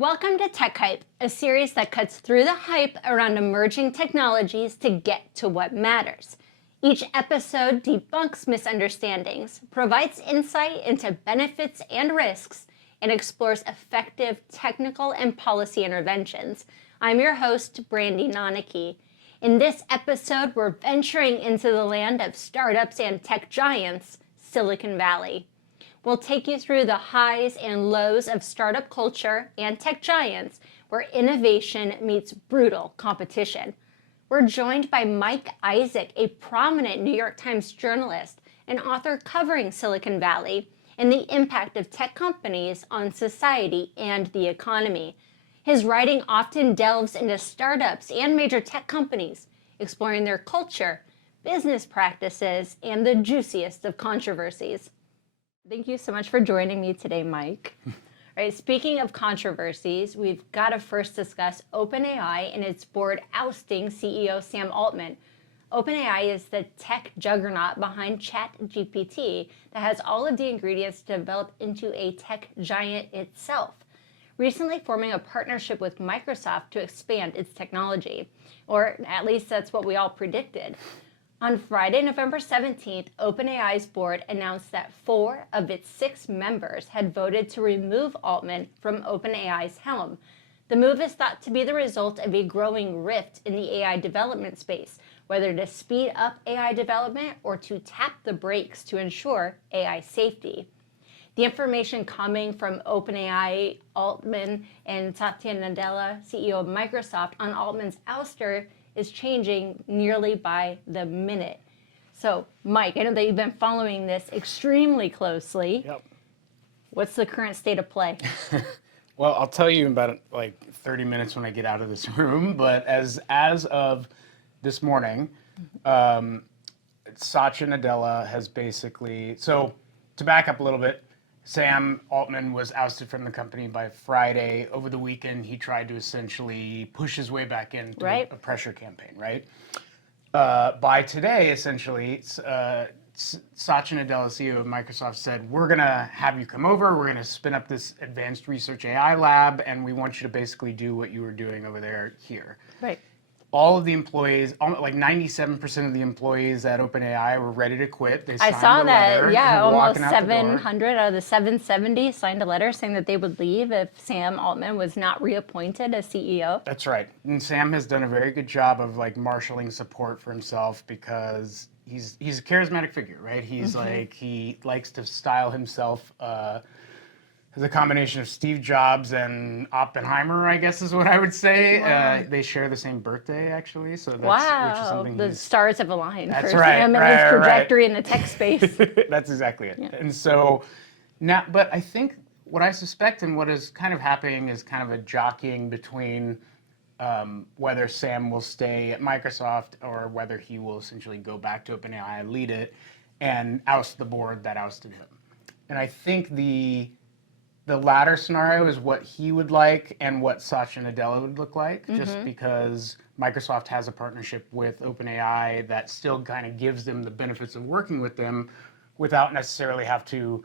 Welcome to TecHype, a series that cuts through the hype around emerging technologies to get to what matters. Each episode debunks misunderstandings, provides insight into benefits and risks, and explores effective technical and policy interventions. I'm your host, Brandie Nonnecke. In this episode, we're venturing into the land of startups and tech giants, Silicon Valley. We'll take you through the highs and lows of startup culture and tech giants, where innovation meets brutal competition. We're joined by Mike Isaac, a prominent New York Times journalist and author covering Silicon Valley and the impact of tech companies on society and the economy. His writing often delves into startups and major tech companies, exploring their culture, business practices, and the juiciest of controversies. Thank you so much for joining me today, Mike. All right, speaking of controversies, we've got to first discuss OpenAI and its board ousting CEO Sam Altman. OpenAI is the tech juggernaut behind ChatGPT that has all of the ingredients to develop into a tech giant itself, recently forming a partnership with Microsoft to expand its technology. Or at least that's what we all predicted. On Friday, November 17th, OpenAI's board announced that 4 of its 6 members had voted to remove Altman from OpenAI's helm. The move is thought to be the result of a growing rift in the AI development space, whether to speed up AI development or to tap the brakes to ensure AI safety. The information coming from OpenAI, Altman, and Satya Nadella, CEO of Microsoft, on Altman's ouster is changing nearly by the minute. So, Mike, I know that you've been following this extremely closely. Yep. What's the current state of play? Well, I'll tell you in about like 30 minutes when I get out of this room, but as of this morning, Satya Nadella has basically, so to back up a little bit, Sam Altman was ousted from the company by Friday. Over the weekend, he tried to essentially push his way back into a pressure campaign, right? By today, essentially, Satya Nadella, CEO of Microsoft, said, we're going to have you come over, we're going to spin up this advanced research AI lab, and we want you to basically do what you were doing over there here. Right. All of the employees, like 97% of the employees at OpenAI were ready to quit. They signed I saw a that, letter, yeah, almost walking out the door. 700 out of the 770 signed a letter saying that they would leave if Sam Altman was not reappointed as CEO. That's right. And Sam has done a very good job of like marshaling support for himself because he's a charismatic figure, right? He's like, he likes to style himself as a combination of Steve Jobs and Oppenheimer, I guess is what I would say. Wow. They share the same birthday, actually. So that's, Wow, which is something the stars have aligned That's for right, Sam and his trajectory in the tech space. That's exactly it. Yeah. And so now, but I think what I suspect and what is kind of happening is kind of a jockeying between whether Sam will stay at Microsoft or whether he will essentially go back to OpenAI and lead it and oust the board that ousted him. And I think the latter scenario is what he would like and what Satya Nadella would look like, just because Microsoft has a partnership with OpenAI that still kind of gives them the benefits of working with them without necessarily have to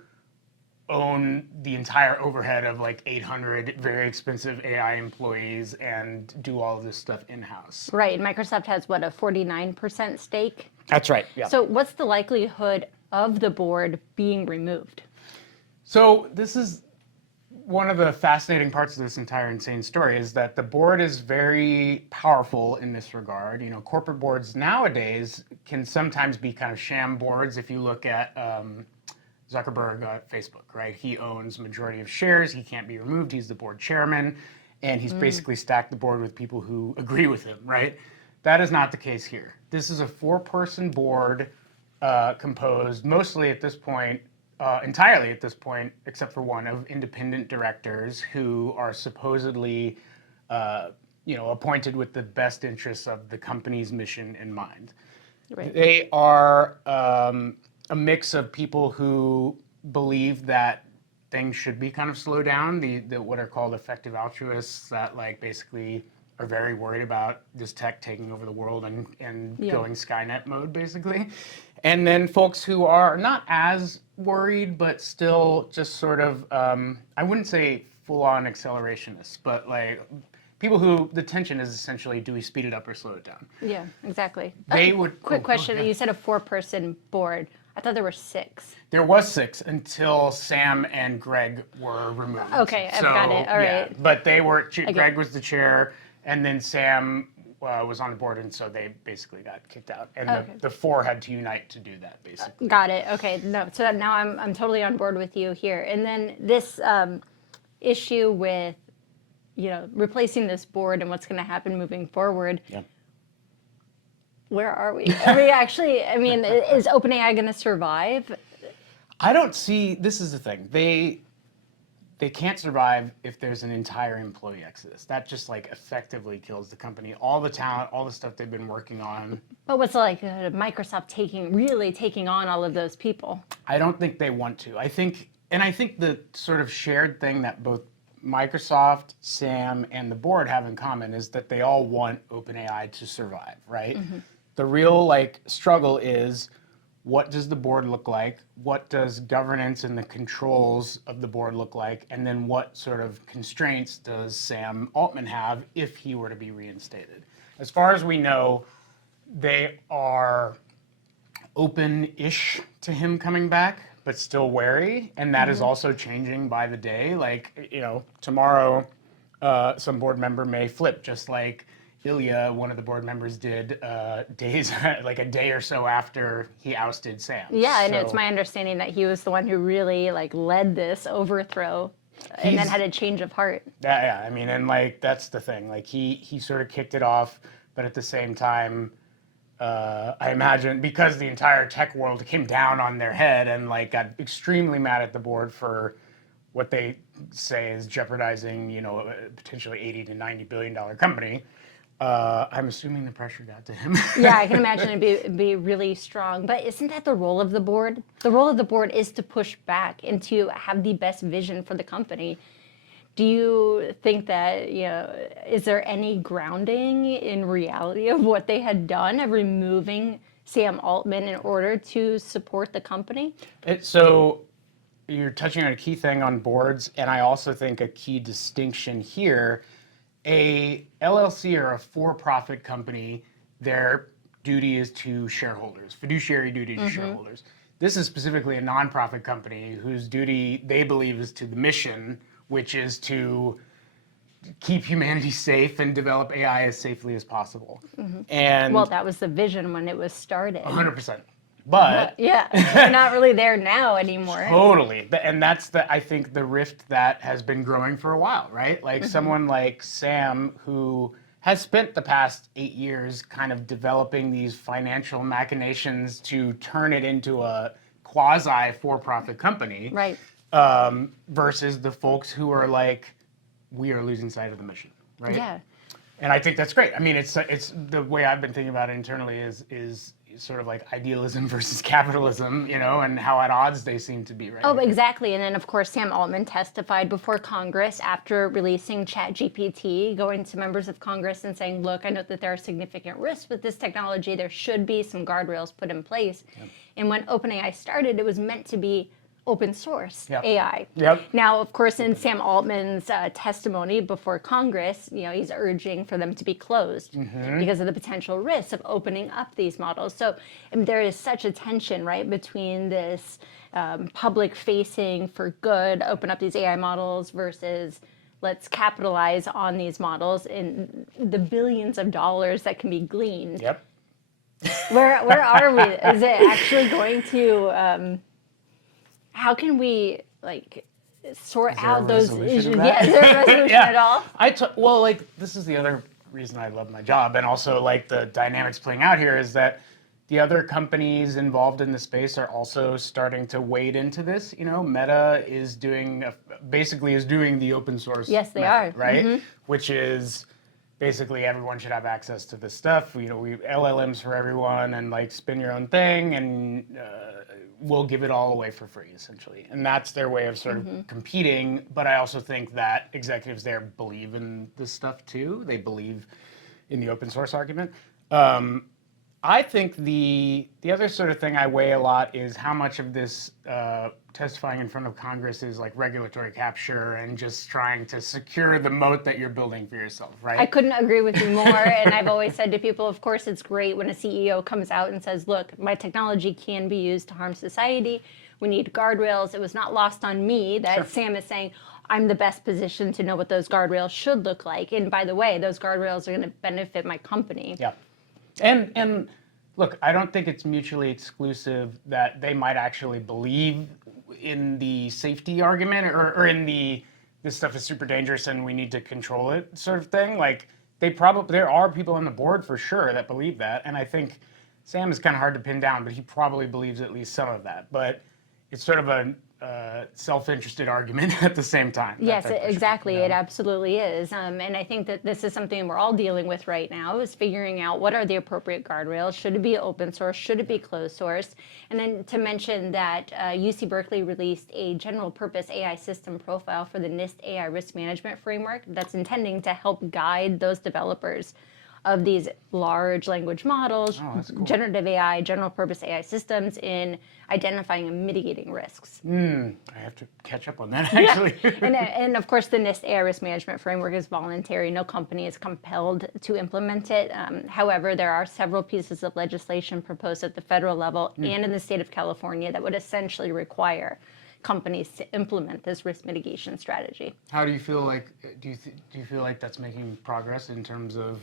own the entire overhead of like 800 very expensive AI employees and do all of this stuff in-house. Right, Microsoft has what, a 49% stake? That's right, yeah. So what's the likelihood of the board being removed? So this is one of the fascinating parts of this entire insane story is that the board is very powerful in this regard. You know, corporate boards nowadays can sometimes be kind of sham boards. If you look at Zuckerberg at Facebook, right? He owns majority of shares. He can't be removed. He's the board chairman, and he's basically stacked the board with people who agree with him, right? That is not the case here. This is a 4-person board composed mostly at this point, entirely at this point, except for one, of independent directors who are supposedly, appointed with the best interests of the company's mission in mind. Right. They are a mix of people who believe that things should be kind of slowed down, the what are called effective altruists that like basically are very worried about this tech taking over the world and going Skynet mode, basically. And then folks who are not as worried, but still just sort of, I wouldn't say full-on accelerationists, but like people who the tension is essentially, do we speed it up or slow it down? Yeah, exactly. They would. Quick question. Yeah. You said a 4-person board. I thought there were 6. There was 6 until Sam and Greg were removed. Okay, I've got it. All right. But they were. Greg was the chair, and then Sam was on the board, and so they basically got kicked out. And the 4 had to unite to do that, basically. Got it. Okay. No. So now I'm totally on board with you here. And then this issue with, replacing this board and what's going to happen moving forward. Yeah. Where are we? Are we actually? I mean, is OpenAI going to survive? I don't see. This is the thing. They can't survive if there's an entire employee exodus. That just like effectively kills the company. All the talent, all the stuff they've been working on. But what's like Microsoft really taking on all of those people? I don't think they want to. I think the sort of shared thing that both Microsoft, Sam, and the board have in common is that they all want OpenAI to survive, right? Mm-hmm. The real like struggle is, what does the board look like? What does governance and the controls of the board look like? And then what sort of constraints does Sam Altman have if he were to be reinstated? As far as we know, they are open-ish to him coming back, but still wary. And that is also changing by the day. Like, tomorrow some board member may flip, just like Ilya, one of the board members, did like a day or so after he ousted Sam. Yeah, and it's my understanding that he was the one who really like led this overthrow, and then had a change of heart. Yeah. I mean, and like that's the thing. Like he sort of kicked it off, but at the same time, I imagine because the entire tech world came down on their head and like got extremely mad at the board for what they say is jeopardizing, a potentially $80 to $90 billion company. I'm assuming the pressure got to him. Yeah, I can imagine it'd be really strong. But isn't that the role of the board? The role of the board is to push back and to have the best vision for the company. Do you think that, is there any grounding in reality of what they had done of removing Sam Altman in order to support the company? So you're touching on a key thing on boards, and I also think a key distinction here. A LLC or a for-profit company, their duty is to shareholders, fiduciary duty to shareholders. This is specifically a nonprofit company whose duty they believe is to the mission, which is to keep humanity safe and develop AI as safely as possible. And well, that was the vision when it was started. 100%. But yeah, we're not really there now anymore. Totally. And that's I think the rift that has been growing for a while, right? Like someone like Sam, who has spent the past 8 years kind of developing these financial machinations to turn it into a quasi for-profit company. Right. Versus the folks who are like, we are losing sight of the mission, right? Yeah. And I think that's great. I mean, it's the way I've been thinking about it internally is sort of like idealism versus capitalism, and how at odds they seem to be, right? Oh, exactly. And then, of course, Sam Altman testified before Congress after releasing ChatGPT, going to members of Congress and saying, look, I know that there are significant risks with this technology. There should be some guardrails put in place. Yep. And when OpenAI started, it was meant to be open source AI. Yep. Now, of course, in Sam Altman's testimony before Congress, he's urging for them to be closed because of the potential risks of opening up these models. So there is such a tension, right, between this public-facing for good, open up these AI models versus let's capitalize on these models and the billions of dollars that can be gleaned. Yep. Where are we? Is it actually going to... how can we sort out those issues? Yeah, is there a resolution at all? Well, this is the other reason I love my job, and also the dynamics playing out here is that the other companies involved in the space are also starting to wade into this. Meta is doing the open source. Yes, they method, are. Right, which is basically everyone should have access to this stuff. We LLMs for everyone, and spin your own thing, and we'll give it all away for free, essentially. And that's their way of sort of competing. But I also think that executives there believe in this stuff too. They believe in the open source argument. I think the other sort of thing I weigh a lot is how much of this testifying in front of Congress is like regulatory capture and just trying to secure the moat that you're building for yourself, right? I couldn't agree with you more. And I've always said to people, of course, it's great when a CEO comes out and says, look, my technology can be used to harm society. We need guardrails. It was not lost on me that Sam is saying, I'm the best position to know what those guardrails should look like. And by the way, those guardrails are going to benefit my company. Yeah. And look, I don't think it's mutually exclusive that they might actually believe in the safety argument or in this stuff is super dangerous and we need to control it sort of thing. Like there are people on the board for sure that believe that. And I think Sam is kind of hard to pin down, but he probably believes at least some of that. But it's sort of a self-interested argument at the same time. Yes, exactly. It absolutely is. And I think that this is something we're all dealing with right now, is figuring out what are the appropriate guardrails. Should it be open source? Should it be closed source? And then to mention that UC Berkeley released a general purpose AI system profile for the NIST AI risk management framework that's intending to help guide those developers of these large language models, generative AI, general purpose AI systems in identifying and mitigating risks. I have to catch up on that, actually. Yeah. And of course, the NIST AI risk management framework is voluntary. No company is compelled to implement it. However, there are several pieces of legislation proposed at the federal level and in the state of California that would essentially require companies to implement this risk mitigation strategy. How do you feel like, do you feel like that's making progress in terms of,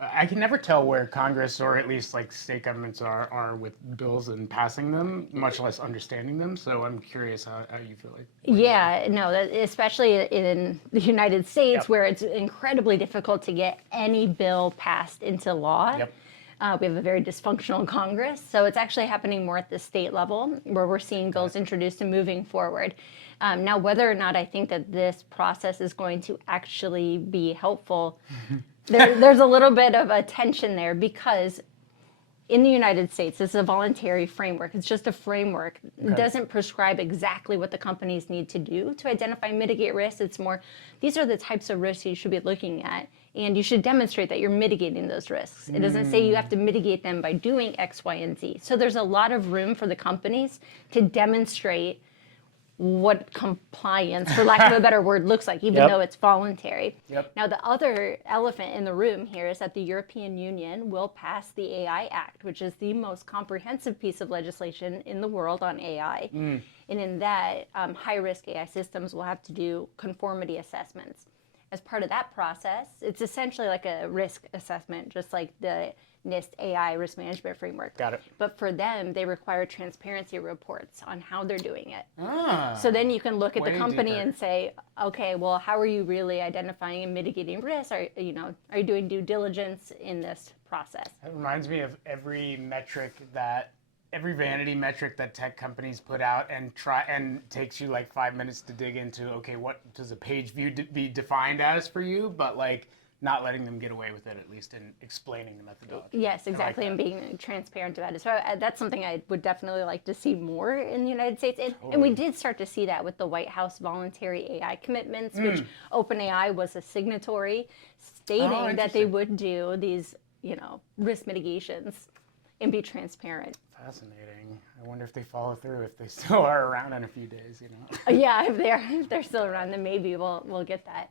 I can never tell where Congress or at least like state governments are with bills and passing them, much less understanding them. So I'm curious how you feel like. Yeah, no, especially in the United States where it's incredibly difficult to get any bill passed into law. Yep. We have a very dysfunctional Congress. So it's actually happening more at the state level where we're seeing bills introduced and moving forward. Now, whether or not I think that this process is going to actually be helpful, there's a little bit of a tension there because in the United States, this is a voluntary framework. It's just a framework. It doesn't prescribe exactly what the companies need to do to identify and mitigate risks. It's more, these are the types of risks you should be looking at, and you should demonstrate that you're mitigating those risks. It doesn't say you have to mitigate them by doing X, Y, and Z. So there's a lot of room for the companies to demonstrate what compliance, for lack of a better word, looks like, even though it's voluntary. Now, the other elephant in the room here is that the European Union will pass the AI Act, which is the most comprehensive piece of legislation in the world on AI. And in that, high-risk AI systems will have to do conformity assessments. As part of that process, it's essentially like a risk assessment, just like the NIST AI risk management framework. Got it. But for them, they require transparency reports on how they're doing it. So then you can look at the company and say, okay, well, how are you really identifying and mitigating risks? Are you doing due diligence in this process? That reminds me of every vanity metric that tech companies put out and takes you like 5 minutes to dig into, okay, what does a page view be defined as for you? But like, not letting them get away with it, at least in explaining the methodology. Yes, exactly, and being transparent about it. So that's something I would definitely like to see more in the United States. And we did start to see that with the White House voluntary AI commitments, which OpenAI was a signatory, stating that they would do these, risk mitigations and be transparent. Fascinating. I wonder if they follow through, if they still are around in a few days, Yeah, if they're still around, then maybe we'll get that.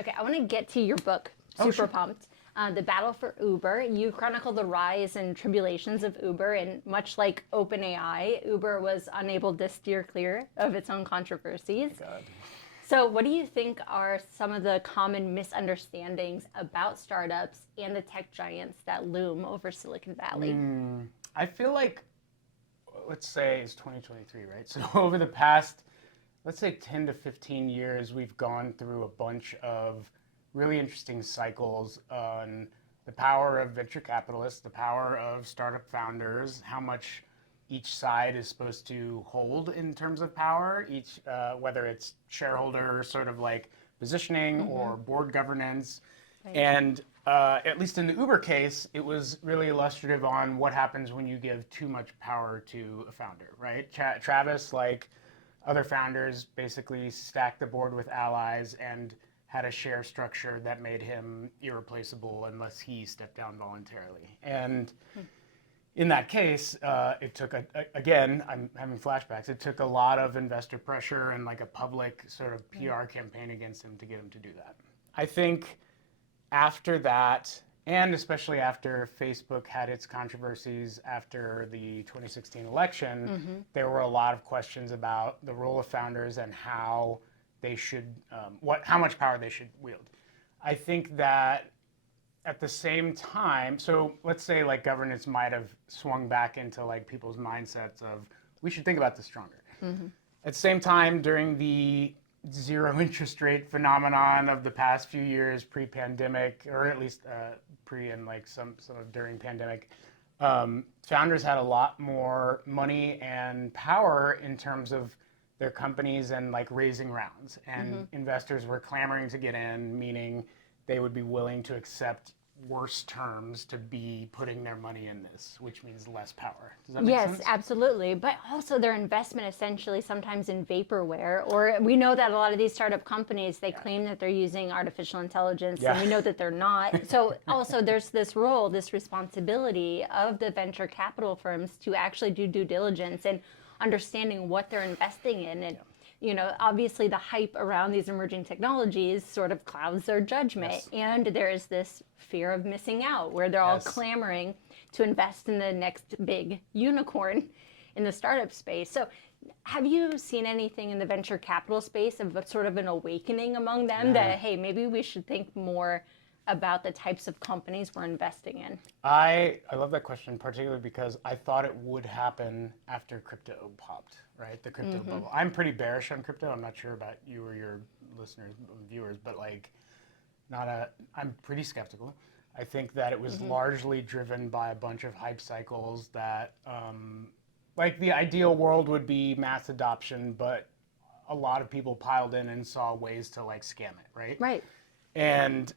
Okay, I want to get to your book, super pumped. The Battle for Uber. You chronicle the rise and tribulations of Uber, and much like OpenAI, Uber was unable to steer clear of its own controversies. God. So what do you think are some of the common misunderstandings about startups and the tech giants that loom over Silicon Valley? I feel like, let's say it's 2023, right? So over the past, let's say 10 to 15 years, we've gone through a bunch of really interesting cycles on the power of venture capitalists, the power of startup founders, how much each side is supposed to hold in terms of power, whether it's shareholder sort of like positioning or board governance. Right. And at least in the Uber case, it was really illustrative on what happens when you give too much power to a founder, right? Travis, like other founders, basically stacked the board with allies and had a share structure that made him irreplaceable unless he stepped down voluntarily. And in that case, it took, again, I'm having flashbacks, it took a lot of investor pressure and like a public sort of PR campaign against him to get him to do that. I think after that, and especially after Facebook had its controversies after the 2016 election, there were a lot of questions about the role of founders and how they should, how much power they should wield. I think that at the same time, so let's say like governance might have swung back into like people's mindsets of we should think about this stronger. At the same time, during the zero interest rate phenomenon of the past few years, pre-pandemic, or at least pre and like some of during pandemic, founders had a lot more money and power in terms of their companies and like raising rounds, and investors were clamoring to get in, meaning they would be willing to accept worse terms to be putting their money in this, which means less power. Does that make sense? Yes, absolutely. But also their investment essentially sometimes in vaporware, or we know that a lot of these startup companies, they claim that they're using artificial intelligence, and we know that they're not. So also there's this role, this responsibility of the venture capital firms to actually do due diligence and understanding what they're investing in. And you know, obviously the hype around these emerging technologies sort of clouds their judgment. And there is this fear of missing out where they're all clamoring to invest in the next big unicorn in the startup space. So have you seen anything in the venture capital space of a sort of an awakening among them that, hey, maybe we should think more about the types of companies we're investing in? I love that question, particularly because I thought it would happen after crypto popped, right? The crypto bubble. I'm pretty bearish on crypto. I'm not sure about you or your listeners, viewers, but like, I'm pretty skeptical. I think that it was largely driven by a bunch of hype cycles that, like the ideal world would be mass adoption, but a lot of people piled in and saw ways to like scam it, right? Right. And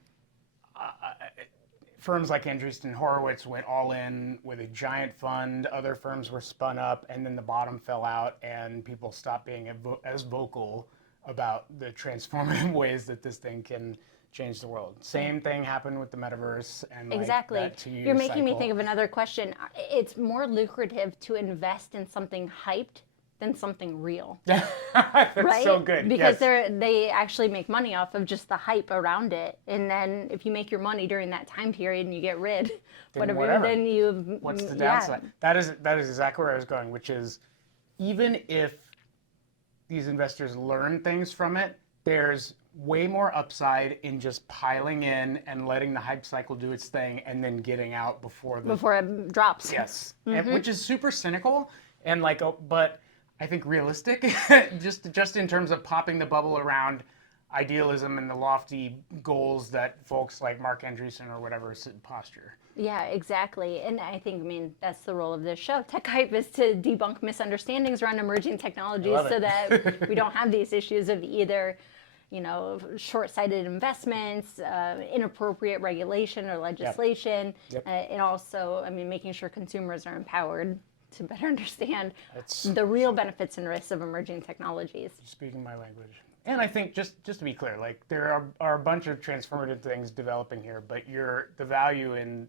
firms like Andreessen Horowitz went all in with a giant fund. Other firms were spun up, and then the bottom fell out, and people stopped being as vocal about the transformative ways that this thing can change the world. Same thing happened with the metaverse and Exactly. like that 2-year You're making me cycle. think of another question. It's more lucrative to invest in something hyped than something real. That's right? so good. Because yes. they actually make money off of just the hype around it. And then if you make your money during that time period and you get rid, whatever. then you... What's the downside? That is exactly where I was going, which is even if these investors learn things from it, there's way more upside in just piling in and letting the hype cycle do its thing and then getting out before it drops. Yes. And, which is super cynical and like, but I think realistic, just in terms of popping the bubble around idealism and the lofty goals that folks like Mark Andreessen or whatever posture. Yeah, exactly. And I think, that's the role of this show. TecHype is to debunk misunderstandings around emerging technologies so that we don't have these issues of either, short-sighted investments, inappropriate regulation or legislation, and also, making sure consumers are empowered to better understand the real benefits and risks of emerging technologies. Speaking my language. And I think just to be clear, like there are a bunch of transformative things developing here, but the value in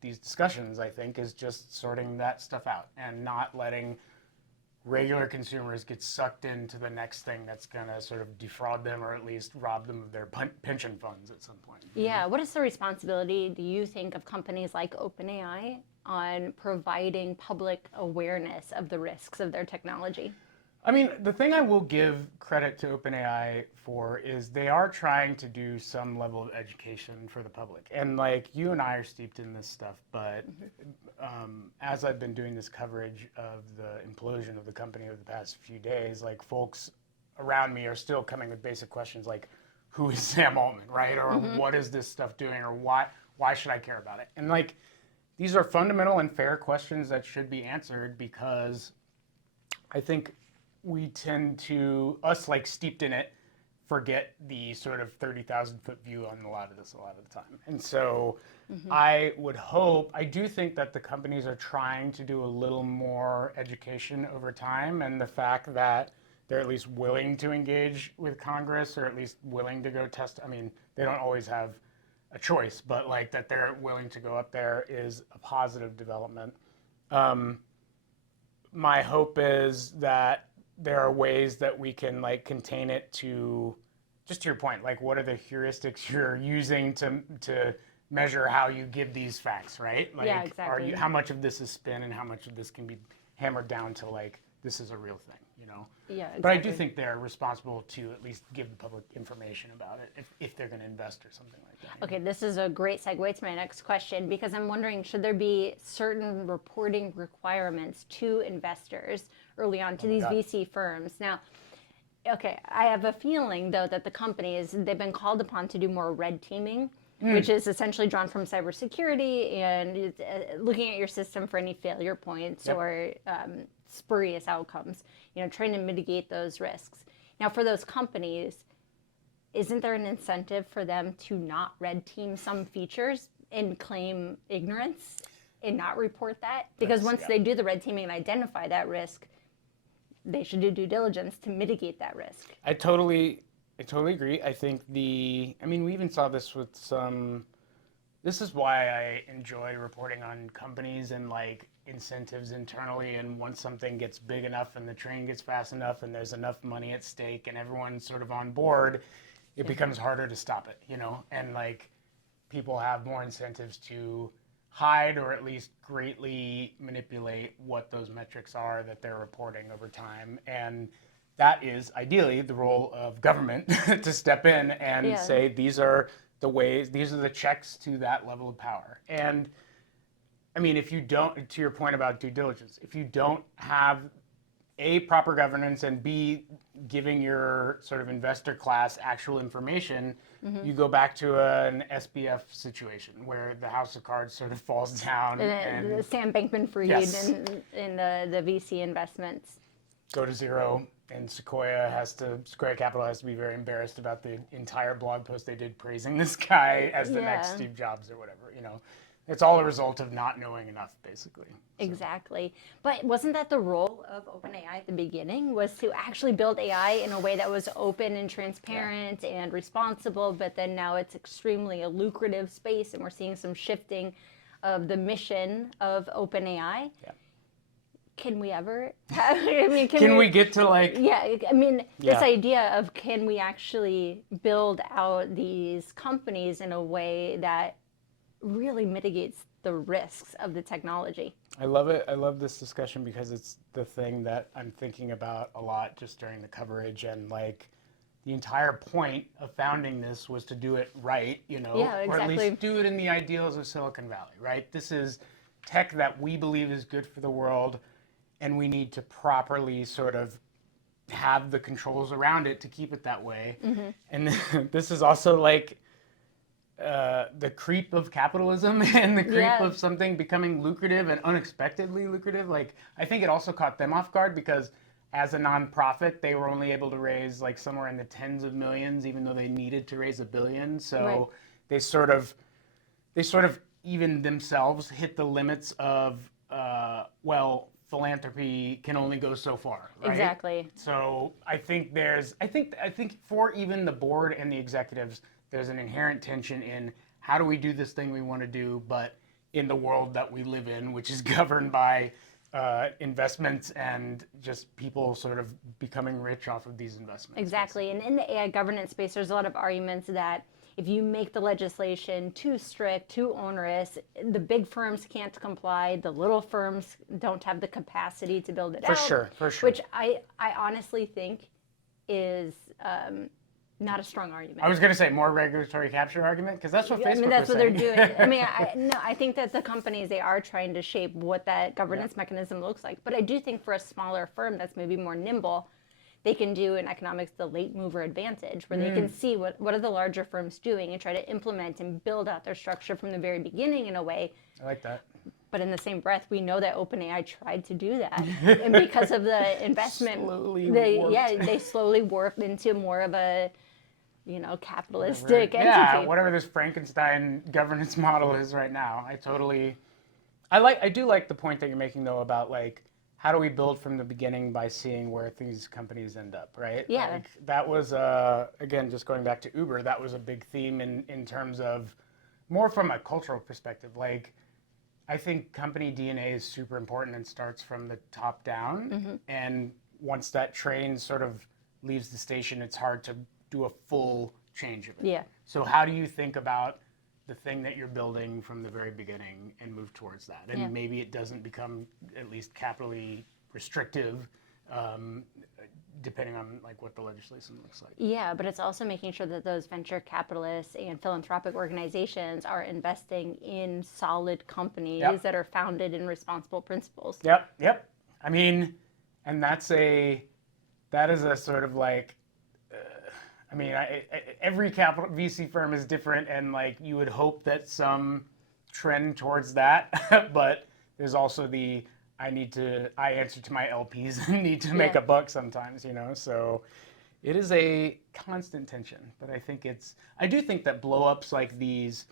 these discussions, I think, is just sorting that stuff out and not letting regular consumers get sucked into the next thing that's going to sort of defraud them or at least rob them of their pension funds at some point. Yeah. What is the responsibility, do you think, of companies like OpenAI on providing public awareness of the risks of their technology? The thing I will give credit to OpenAI for is they are trying to do some level of education for the public. And like you and I are steeped in this stuff, but as I've been doing this coverage of the implosion of the company over the past few days, like folks around me are still coming with basic questions like, who is Sam Altman, right? Or what is this stuff doing? Or why should I care about it? And like, these are fundamental and fair questions that should be answered because I think we tend to, us like steeped in it, forget the sort of 30,000-foot view on a lot of this a lot of the time. And so I do think that the companies are trying to do a little more education over time, and the fact that they're at least willing to engage with Congress, or at least willing to go test. I mean, they don't always have a choice, but like that they're willing to go up there is a positive development. My hope is that there are ways that we can like contain it to, just to your point, like what are the heuristics you're using to measure how you give these facts, right? Like, yeah, exactly. how much of this is spin and how much of this can be hammered down to like, this is a real thing, you know? Yeah, exactly. But I do think they're responsible to at least give the public information about it if they're going to invest or something like that. Okay, this is a great segue to my next question, because I'm wondering, should there be certain reporting requirements to investors early on to these VC firms? Now, okay, I have a feeling, though, that the companies, they've been called upon to do more red teaming, which is essentially drawn from cybersecurity and looking at your system for any failure points or spurious outcomes, you know, trying to mitigate those risks. Now, for those companies, isn't there an incentive for them to not red team some features and claim ignorance and not report that? Because once they do the red teaming and identify that risk, they should do due diligence to mitigate that risk. I totally agree. I think we even saw this with this is why I enjoy reporting on companies and like incentives internally, and once something gets big enough and the train gets fast enough and there's enough money at stake and everyone's sort of on board, it becomes harder to stop it, you know? And like people have more incentives to hide or at least greatly manipulate what those metrics are that they're reporting over time. And that is ideally the role of government to step in and say, these are the ways, these are the checks to that level of power. And I mean, if you don't, to your point about due diligence, if you don't have A, proper governance, and B, giving your sort of investor class actual information, you go back to an SBF situation where the house of cards sort of falls down. And Sam Bankman-Fried in the VC investments go to zero, and Sequoia Capital has to be very embarrassed about the entire blog post they did praising this guy as the next Steve Jobs or whatever, you know. It's all a result of not knowing enough, basically. Exactly. But wasn't that the role of OpenAI at the beginning, was to actually build AI in a way that was open and transparent and responsible, but then now it's extremely a lucrative space, and we're seeing some shifting of the mission of OpenAI. Yeah. Can we ever have, I mean, can we get to like... Yeah, I mean, this idea of can we actually build out these companies in a way that really mitigates the risks of the technology. I love it. I love this discussion because it's the thing that I'm thinking about a lot just during the coverage, and like the entire point of founding this was to do it right, you know, or at least do it in the ideals of Silicon Valley, right? This is tech that we believe is good for the world, and we need to properly sort of have the controls around it to keep it that way. And this is also like the creep of capitalism and the creep of something becoming lucrative and unexpectedly lucrative. Like, I think it also caught them off guard because as a nonprofit, they were only able to raise like somewhere in the tens of millions, even though they needed to raise $1 billion. So they sort of even themselves hit the limits of, philanthropy can only go so far, right? Exactly. So I think for even the board and the executives, there's an inherent tension in how do we do this thing we want to do, but in the world that we live in, which is governed by investments and just people sort of becoming rich off of these investments. Exactly. And in the AI governance space, there's a lot of arguments that if you make the legislation too strict, too onerous, the big firms can't comply, the little firms don't have the capacity to build it out. For sure. Which I honestly think is not a strong argument. I was going to say more regulatory capture argument, because that's what Facebook that's what saying. they're doing. I mean, I think that the companies, they are trying to shape what that governance mechanism looks like. But I do think for a smaller firm that's maybe more nimble, they can do in economics the late mover advantage, where they can see what are the larger firms doing and try to implement and build out their structure from the very beginning in a way. I like that. But in the same breath, we know that OpenAI tried to do that, and because of the investment, they slowly warped into more of a capitalistic entity. Yeah, whatever this Frankenstein governance model is right now. I do like the point that you're making though about like how do we build from the beginning by seeing where these companies end up, right? Yeah. Like, that was, again, just going back to Uber, that was a big theme in terms of more from a cultural perspective. Like, I think company DNA is super important and starts from the top down. And once that train sort of leaves the station, it's hard to do a full change of it. Yeah. So how do you think about the thing that you're building from the very beginning and move towards that? And maybe it doesn't become at least capitally restrictive, depending on like what the legislation looks like. Yeah, but it's also making sure that those venture capitalists and philanthropic organizations are investing in solid companies that are founded in responsible principles. Yep. I mean, and that is a sort of like, I mean, every capital VC firm is different, and like you would hope that some trend towards that, but there's also I answer to my LPs and need to make a buck sometimes, you know? So it is a constant tension, but I do think that blow-ups like these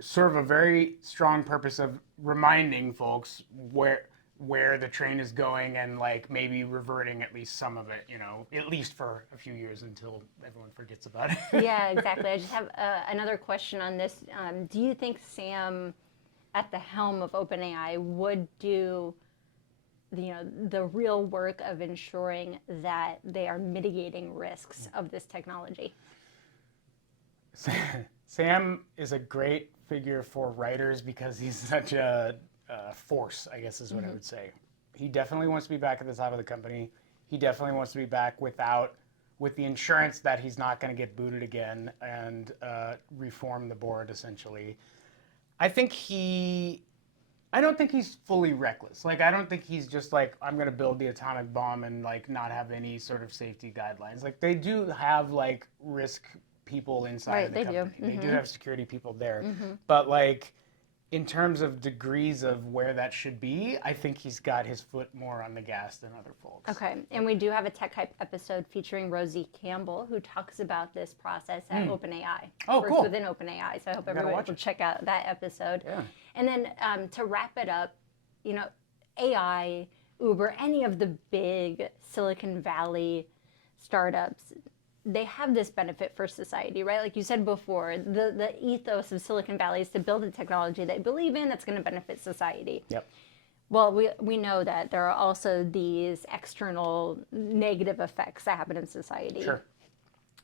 serve a very strong purpose of reminding folks where the train is going and like maybe reverting at least some of it, you know, at least for a few years until everyone forgets about it. Yeah, exactly. I just have another question on this. Do you think Sam, at the helm of OpenAI, would do the real work of ensuring that they are mitigating risks of this technology? Sam is a great figure for writers because he's such a force, I guess is what I would say. He definitely wants to be back at the top of the company. He definitely wants to be back with the insurance that he's not going to get booted again and reform the board, essentially. I don't think he's fully reckless. Like, I don't think he's just like, I'm going to build the atomic bomb and like not have any sort of safety guidelines. Like, they do have like risk people inside of the company. They do have security people there. But like, in terms of degrees of where that should be, I think he's got his foot more on the gas than other folks. Okay, and we do have a TecHype episode featuring Rosie Campbell, who talks about this process at OpenAI. Oh, works cool. within OpenAI, so I hope everyone will check out that episode. Yeah. And then to wrap it up, AI, Uber, any of the big Silicon Valley startups, they have this benefit for society, right? Like you said before, the ethos of Silicon Valley is to build a technology they believe in that's going to benefit society. Yep. Well, we know that there are also these external negative effects that happen in society. Sure.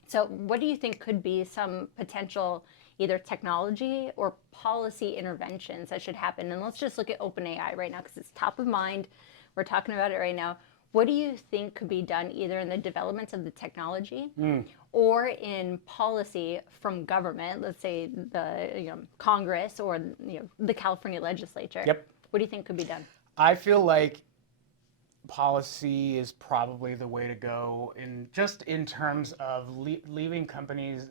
So what do you think could be some potential either technology or policy interventions that should happen? And let's just look at OpenAI right now because it's top of mind. We're talking about it right now. What do you think could be done either in the development of the technology or in policy from government, let's say the Congress or the California legislature? Yep. What do you think could be done? I feel like policy is probably the way to go in terms of leaving companies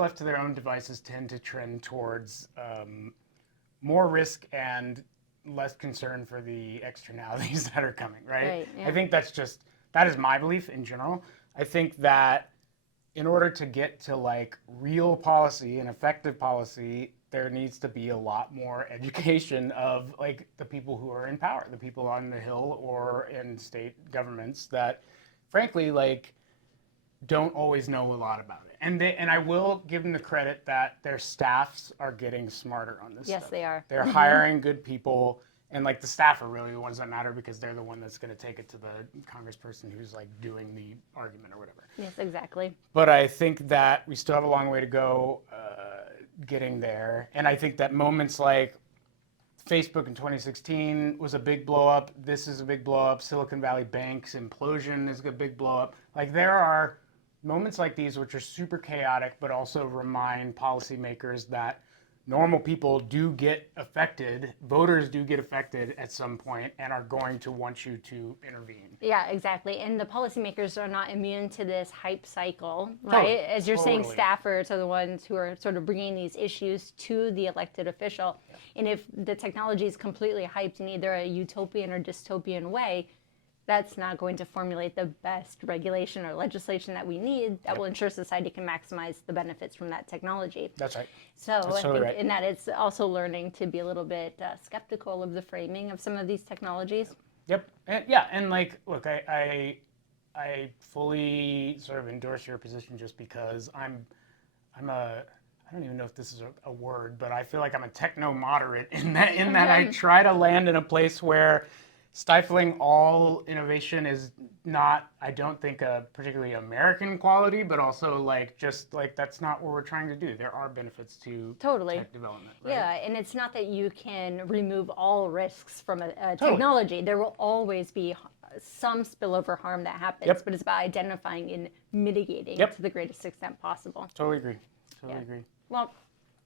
left to their own devices tend to trend towards more risk and less concern for the externalities that are coming, right? Yeah. I think that is my belief in general. I think that in order to get to like real policy and effective policy, there needs to be a lot more education of like the people who are in power, the people on the Hill or in state governments that frankly like don't always know a lot about it. And I will give them the credit that their staffs are getting smarter on this Yes, stuff. they are. They're hiring good people, and like the staff are really the ones that matter because they're the one that's going to take it to the congressperson who's like doing the argument or whatever. Yes, exactly. But I think that we still have a long way to go getting there. And I think that moments like Facebook in 2016 was a big blow up. This is a big blow up. Silicon Valley Bank's implosion is a big blow up. Like there are moments like these which are super chaotic, but also remind policymakers that normal people do get affected, voters do get affected at some point and are going to want you to intervene. Yeah, exactly. And the policymakers are not immune to this hype cycle, right? As you're saying, staffers are the ones who are sort of bringing these issues to the elected official. Yeah. And if the technology is completely hyped in either a utopian or dystopian way, that's not going to formulate the best regulation or legislation that we need that will ensure society can maximize the benefits from that technology. That's right. So that's I think in that it's also learning to be a little bit skeptical of the framing of some of these technologies. Yep. And, yeah, and like, look, I fully sort of endorse your position just because I'm a I don't even know if this is a word, but I feel like I'm a techno moderate in that I try to land in a place where stifling all innovation is not, I don't think, a particularly American quality, but also like just like that's not what we're trying to do. There are benefits to Totally. tech development, right? Yeah, and it's not that you can remove all risks from a technology. There will always be some spillover harm that happens, but it's about identifying and mitigating to the greatest extent possible. Totally agree. Totally agree. Well,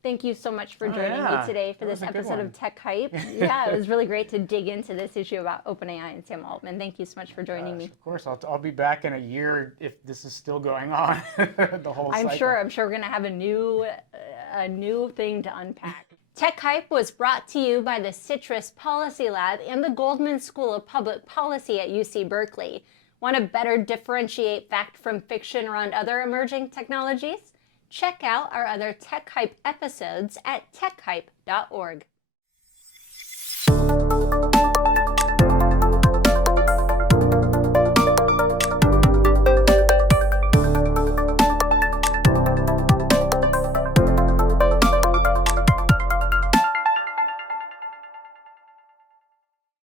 thank you so much for joining me today for this episode of TecHype. Yeah, it was really great to dig into this issue about OpenAI and Sam Altman. Thank you so much for joining me. Of course, I'll be back in a year if this is still going on. The whole cycle. I'm sure we're gonna have a new thing to unpack. TecHype was brought to you by the CITRIS Policy Lab and the Goldman School of Public Policy at UC Berkeley. Want to better differentiate fact from fiction around other emerging technologies? Check out our other TecHype episodes at techhype.org.